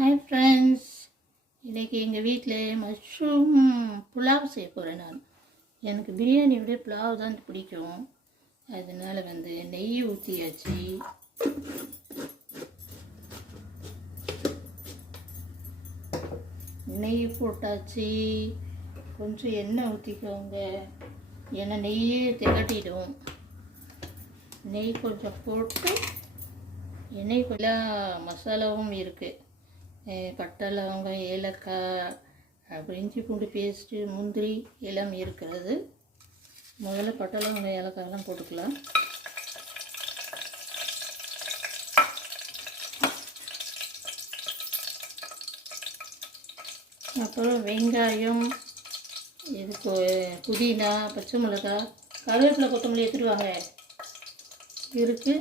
Hi friends, இன்றைக்கி எங்கள் வீட்டில் மஷ்ரூம் புலாவ் செய்ய போகிறேன். எனக்கு பிரியாணி விட புலாவ் தான் பிடிக்கும். அதனால் நெய் ஊற்றியாச்சு. நெய் போட்டாச்சு. கொஞ்சம் எண்ணெய் ஊற்றிக்கோங்க, ஏன்னா நெய்யே திகட்டிடும். நெய் கொஞ்சம் போட்டு எண்ணெய் கொஞ்சம் மசாலாவும் இருக்குது. பட்டை, லவங்கம், ஏலக்காய், அப்புறம் இஞ்சி பூண்டு பேஸ்ட்டு, முந்திரி எல்லாம் இருக்கிறது. முதல்ல பட்டை, லவங்கம், ஏலக்காயெல்லாம் போட்டுக்கலாம். அப்புறம் வெங்காயம், இதுக்கு புதினா, பச்சை மிளகாய், கருவேப்பிலை, கொத்தமல்லி எடுத்துடுவாங்க இருக்குது.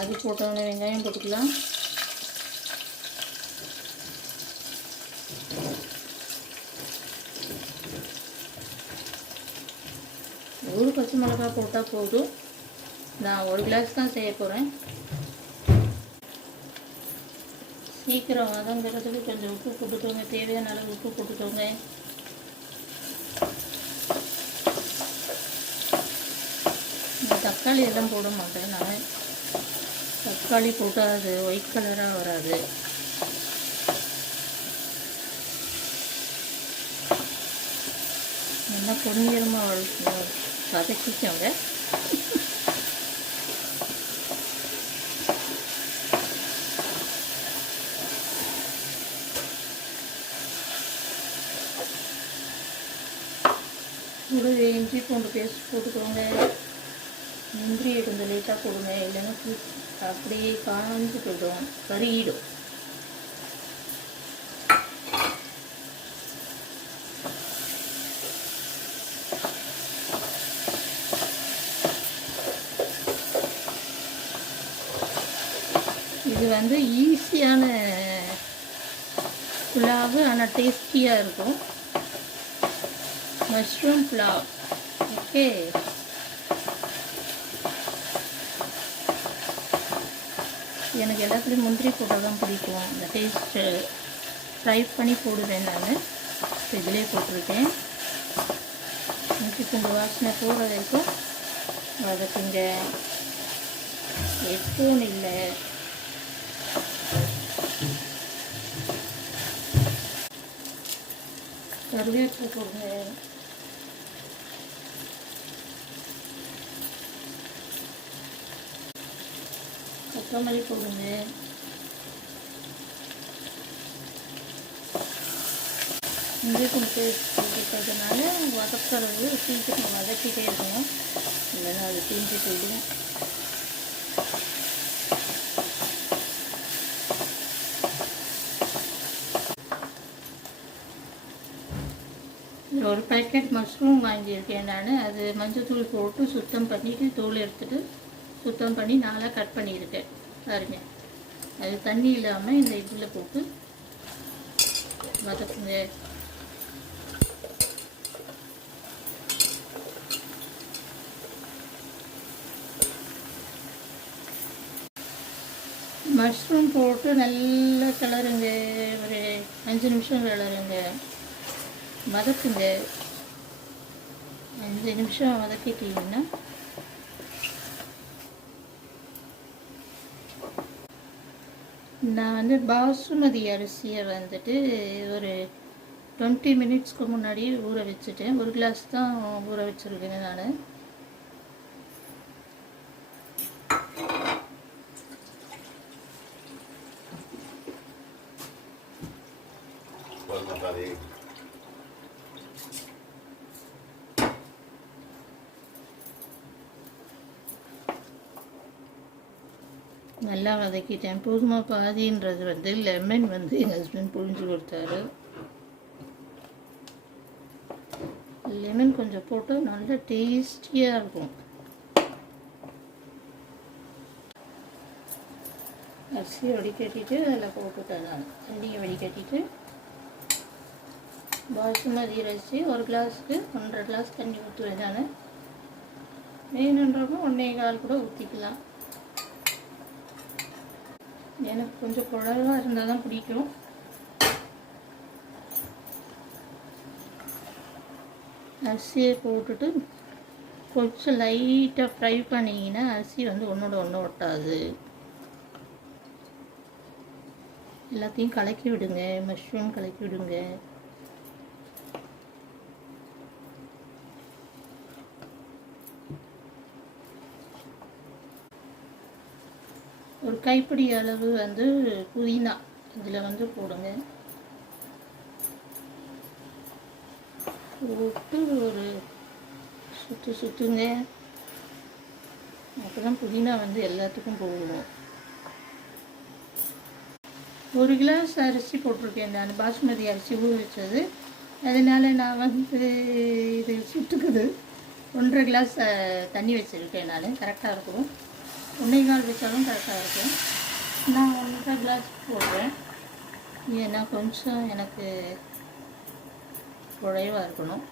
அது போட்டோன்னே வெங்காயம் போட்டுக்கலாம். ஒரு பச்சை மிளகாய் போட்டால் போதும். நான் ஒரு கிளாஸ் தான் செய்ய போகிறேன். சீக்கிரம் வதங்கிறதுக்கு கொஞ்சம் உப்பு போட்டுக்கோங்க, தேவையான அளவு உப்பு போட்டுக்கோங்க. தக்காளி எல்லாம் போட மாட்டேன் நான். தக்காளி போட்டால் அது ஒயிட் கலராக வராது. நல்லா பொன்னிறமாக வதக்கிக்கோங்க. ஒரு இஞ்சி பூண்டு பேஸ்ட் போட்டுக்கோங்க. முந்திரியை கொஞ்சம் லேட்டாக போடுங்க, இல்லைன்னா அப்படியே காஞ்சு போய்டும், கருகிடும். இது ஈஸியான புலாவு, ஆனால் டேஸ்டியாக இருக்கும். மஷ்ரூம் புலாவ். ஓகே, எனக்கு எல்லாத்துலேயும் முந்திரி போட்டால் தான் பிடிக்கும். அந்த டேஸ்ட்டு ஃப்ரை பண்ணி போடுவேன் நான். இதிலே போட்டிருக்கேன். இஞ்சி பூண்டு வாசனை போகிற வரைக்கும் வதக்குங்க. ஹெட்ஃபோன் இல்லை. கருவேப்பிலை போடுங்க. கொத்தமல்லி போடுங்க. இஞ்சி பூண்டு பேஸ்ட் போட்டுக்கிறதுனால வதக்கிறது சீக்கிரம் வதக்கிட்டே இருக்கணும், இல்லைன்னா அது தீஞ்சு போயிடும். ஒரு பேக்கெட் மஷ்ரூம் வாங்கியிருக்கேன் நான். அது மஞ்சள் தூள் போட்டு சுத்தம் பண்ணிவிட்டு தூள் எடுத்துகிட்டு சுத்தம் பண்ணி 4 கட் பண்ணியிருக்கேன் பாருங்க. அது தண்ணி இல்லாமல் இந்த இதில் போட்டு வதக்குங்க. மஷ்ரூம் போட்டு நல்லா கிளறுங்க. ஒரு 5 நிமிஷம் கிளறுங்க, வதக்குங்க. 5 நிமிஷம் வதக்கிட்டீங்கன்னா நான் பாசுமதி அரிசியை ஒரு 20 மினிட்ஸ்க்கு முன்னாடியே ஊற வச்சுட்டேன். ஒரு கிளாஸ் தான் ஊற வச்சுருக்கேன் நான். நல்லா வதக்கிட்டேன். போதுமா பாதின்றது லெமன் எங்கள் ஹஸ்பண்ட் புழிஞ்சு கொடுத்தாரு. லெமன் கொஞ்சம் போட்டு நல்லா டேஸ்டியாக இருக்கும். அரிசியை வடிகட்டிட்டு அதில் போட்டுட்டேன் நான். தண்ணியை வடிகட்டிட்டு பாசுமதி அரிசி ஒரு கிளாஸுக்கு 1.5 கிளாஸ் தண்ணி ஊற்றுவேன் நான். வேணுன்றப்போ 1.25 கூட ஊற்றிக்கலாம். எனக்கு கொஞ்சம் குழவாக இருந்தால் தான் பிடிக்கும். அரிசியை போட்டுட்டு கொஞ்சம் லைட்டாக ஃப்ரை பண்ணிங்கன்னா அரிசி வந்து ஒன்றோட ஒன்று ஒட்டாது. எல்லாத்தையும் கலக்கி விடுங்க. மஷ்ரூம் கலக்கி விடுங்க. ஒரு கைப்பிடி அளவு வந்து புதினா இதில் வந்து போடுங்க. போட்டு ஒரு சுற்றுங்க. அப்போ தான் புதினா வந்து எல்லாத்துக்கும் போகணும். 1 கிளாஸ் அரிசி போட்டிருக்கேன் நான், பாஸ்மதி அரிசி ஊற வச்சது. அதனால் நான் வந்து இது சுட்டுக்குது 1.5 கிளாஸ் தண்ணி வச்சுருக்கேன் நான். கரெக்டாக இருக்கும். 1.25 வச்சாலும் கரெக்டாக இருக்கும். நான் 1.5 கிளாஸ் போடுறேன். ஏன்னா கொஞ்சம் எனக்கு குழைவாக இருக்கணும்.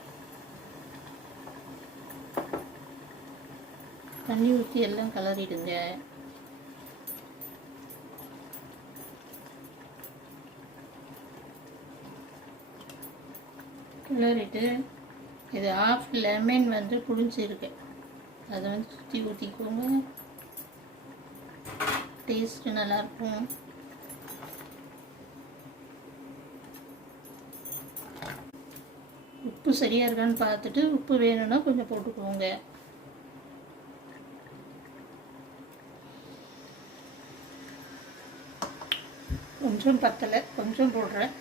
தண்ணி ஊற்றி எல்லாம் கலரிடுங்க. கிளறிட்டு இது 1/2 லெமன் வந்து புளிஞ்சிருக்கேன், அதை வந்து சுற்றி ஊற்றிக்கோங்க. டேஸ்ட்டு நல்லாயிருக்கும். உப்பு சரியாக இருக்கான்னு பார்த்துட்டு உப்பு வேணும்னா கொஞ்சம் போட்டுக்கோங்க. கொஞ்சம் பத்தலை, கொஞ்சம் போடுறேன்.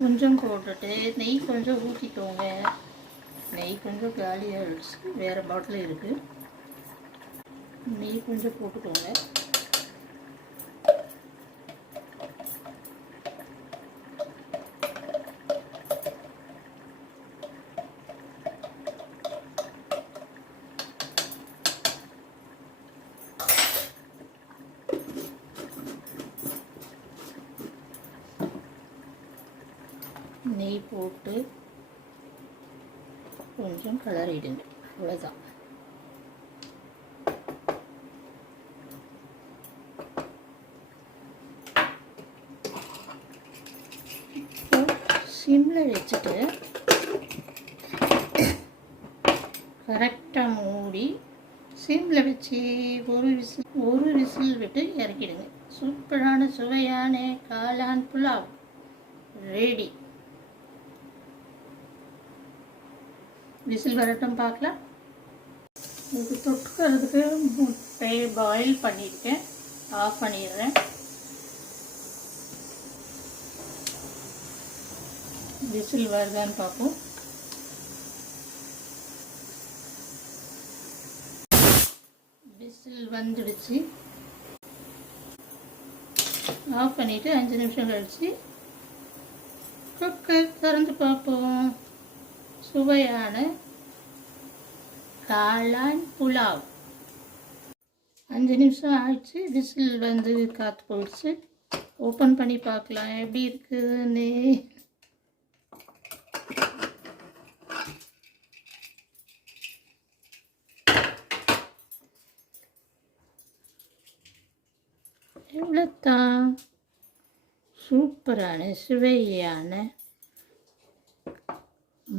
கொஞ்சம் போட்டுட்டு நெய் கொஞ்சம் ஊற்றிக்கோங்க. நெய் கொஞ்சம் காலியாகிடுச்சு, வேறு பாட்டில் இருக்குது. நெய் கொஞ்சம் போட்டுக்கோங்க. நெய் போட்டு கொஞ்சம் கலரிடுங்க. அவ்வளோதான். சிம்மில் வச்சுட்டு கரெக்டாக மூடி சிம்மில் வச்சு ஒரு விசில் விட்டு இறக்கிடுங்க. சூப்பரான சுவையான காளான் புலாவ் ரெடி. விசில் வரட்டும், பார்க்கலாம். இது தொட்டுக்கிறதுக்கு முட்டையை பாயில் பண்ணியிருக்கேன். ஆஃப் பண்ணிடுறேன். விசில் வருதான்னு பார்ப்போம். விசில் வந்துடுச்சு. ஆஃப் பண்ணிவிட்டு 5 நிமிஷம் கழிச்சு குக்கர் திறந்து பார்ப்போம். சுவையான காளான் புலாவ். 5 நிமிஷம் ஆயிடுச்சு. விசில் வந்து காற்று போயிடுச்சு. ஓப்பன் பண்ணி பார்க்கலாம் எப்படி இருக்குதுன்னு. எவ்வளோதான் சூப்பரான சுவையான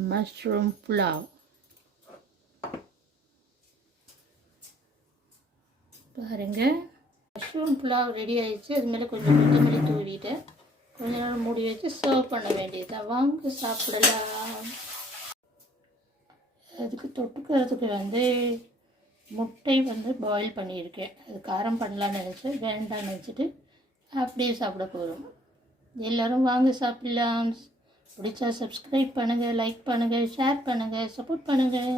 மஷ்ரூம் புலாவ். பாருங்க, மஷ்ரூம் புலாவ் ரெடி ஆயிடுச்சு. அது மேலே கொஞ்சம் கொத்தமல்லி தூவிட்டு கொஞ்ச நேரம் மூடி வச்சு சர்வ் பண்ண வேண்டியதுதான். வாங்க சாப்பிடலாம். அதுக்கு தொட்டுக்கிறதுக்கு வந்து முட்டை வந்து பாயில் பண்ணியிருக்கேன். அது காரம் பண்ணலான்னு நினச்சேன், வேண்டாம்னு நினச்சிட்டு அப்படியே சாப்பிட போகிறோம். எல்லோரும் வாங்க சாப்பிடலாம். பிடிச்சா சப்ஸ்கிரைப் பண்ணுங்கள், லைக் பண்ணுங்கள், ஷேர் பண்ணுங்கள், சப்போர்ட் பண்ணுங்கள்.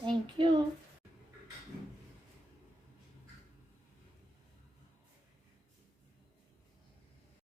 தேங்க்யூ.